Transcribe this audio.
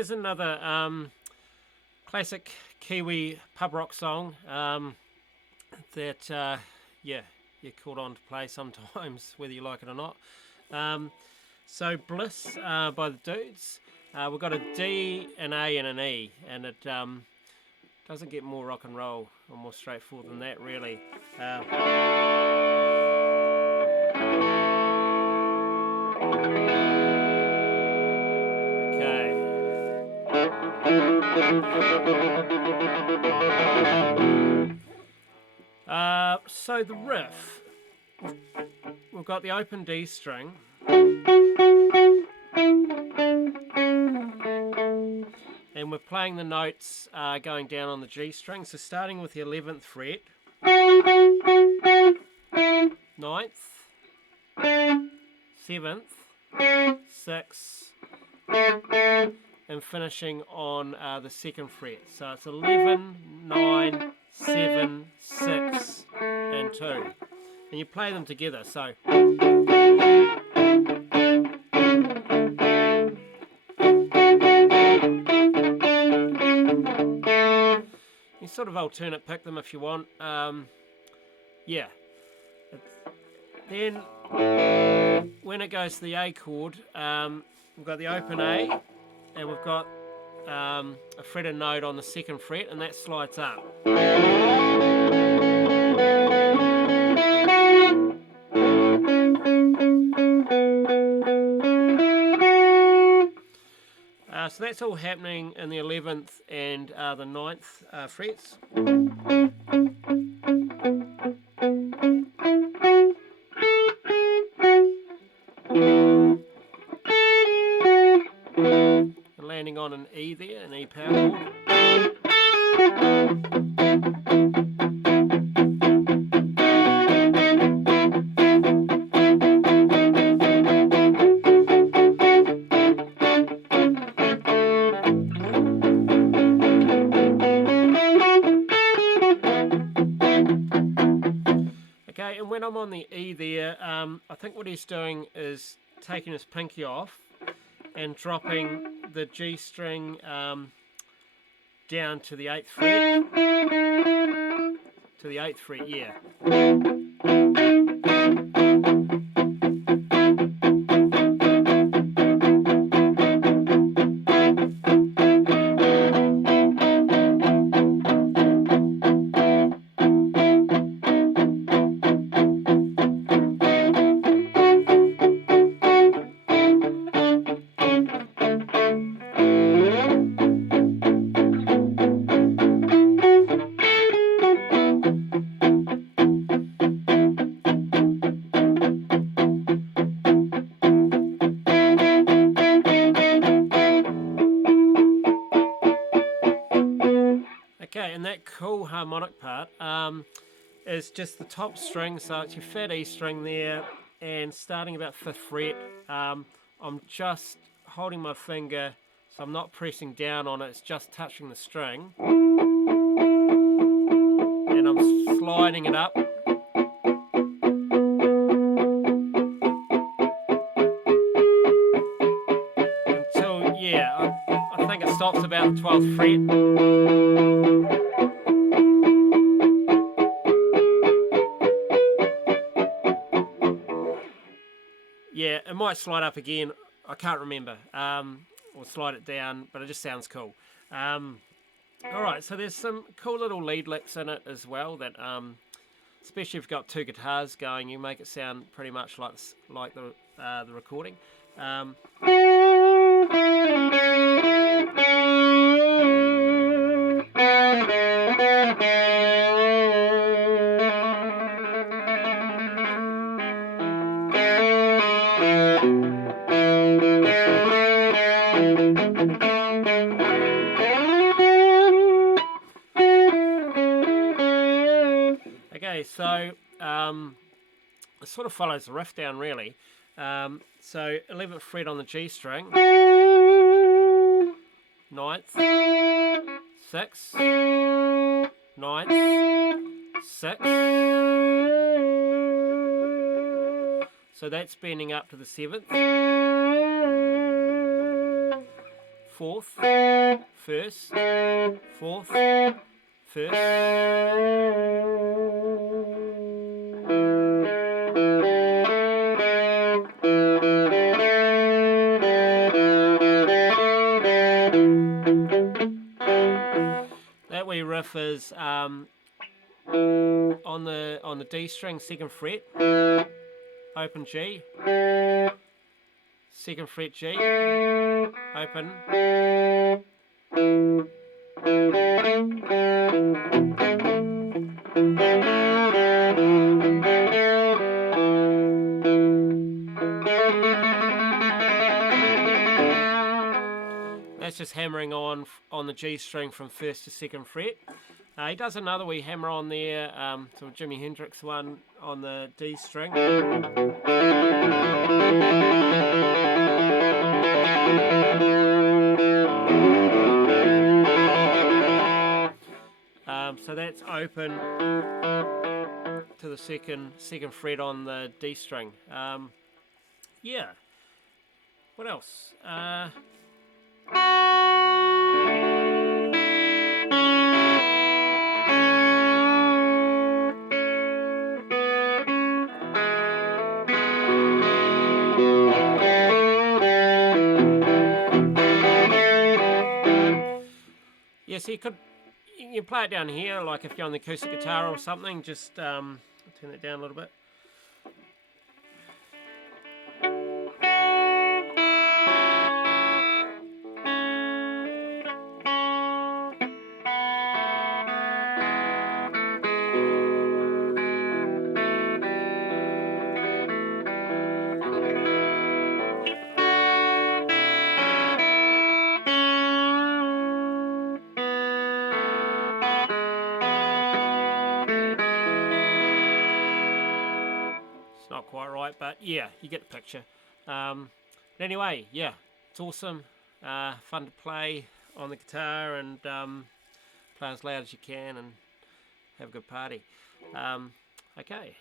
here's another classic Kiwi pub rock song that, yeah, you're called on to play sometimes, whether you like it or not. So Bliss by the Dudes. We've got a D, an A, and an E, and it doesn't get more rock and roll or more straightforward than that, really. Okay. So the riff, we've got the open D string, and we're playing the notes going down on the G string. So starting with the 11th fret, 9th, 7th, 6th, and finishing on the 2nd fret. So it's 11, 9, 7, 6, and 2. And you play them together, so. You sort of alternate pick them if you want. Yeah. Then, when it goes to the A chord, we've got the open A, and we've got a fretted note on the 2nd fret, and that slides up. So that's all happening in the 11th and the 9th frets. Landing on an E there, an E power chord. Okay, and when I'm on the E there, I think what he's doing is taking his pinky off and dropping the G string down to the 8th fret. To the 8th fret, yeah. Okay, and that cool harmonic part is just the top string, so it's your fat E string there, and starting about 5th fret, I'm just holding my finger, so I'm not pressing down on it, it's just touching the string, and I'm sliding it up. Until, yeah, I think it stops about the 12th fret. Yeah, it might slide up again. I can't remember. Or slide it down, but it just sounds cool. Alright, so there's some cool little lead licks in it as well that, especially if you've got two guitars going, you make it sound pretty much like the recording. Okay, so it sort of follows the riff down really. So 11th fret on the G string, 9th, 6th, 9th, 6th. So that's bending up to the 7th. fourth, first, fourth, first. That wee riff is on the D string, 2nd fret, open G, 2nd fret G, open, that's just hammering on the G string from 1st to 2nd fret. He does another wee hammer on there, sort of Jimi Hendrix one on the D string. So that's open to the second fret on the D string. Yeah. What else? Yes, you can play it down here, like if you're on the acoustic guitar or something, just turn it down a little bit. Not quite right, but yeah, you get the picture. Anyway, yeah, it's awesome, fun to play on the guitar and play as loud as you can and have a good party. Okay.